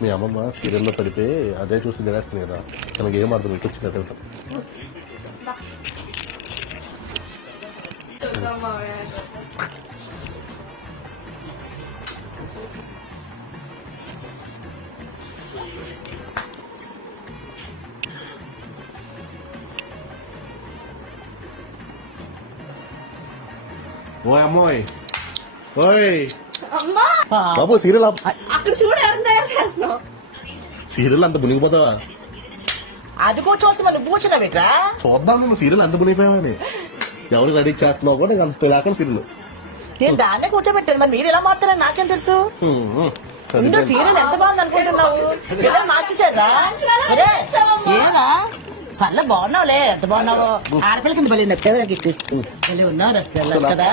మీ అమ్మమ్మ సీరియల్లో పడిపోయి అదే చూసి జడేస్తుంది కదా, తనకి ఏం అర్థం ఇటు వచ్చినట్టు వెళ్తాం. ఓయ్ అమ్మోయ్, ఓయ్ బాబు సీరియల్ అక్కడ చూడ ఎవరిని తయారు చేస్తున్నావు? సీరియల్ అంత మునిగిపోతావా? అది కూర్చోవచ్చు మళ్ళీ కూర్చున్నా బిడ్రా. చూద్దాం నువ్వు సీరియల్ అంత మునిగిపోయావని. ఎవరు రెడీ చేస్తున్నావు కూడా అంత లేకుండా సీరియల్. నేను దాన్నే కూర్చోబెట్టాను, మరి మీరు ఎలా మారుతారని నాకేం తెలుసు. ఇండో సీరియల్ ఎంత బాగుంది అనుకుంటున్నావు? పిల్లలు మార్చేశారా? ఏరా పర్లే బాగున్నావులే, ఎంత బాగున్నావు. ఆడపిల్ల కింద బలి నచ్చదా గిట్టు ఉన్నావు కదా.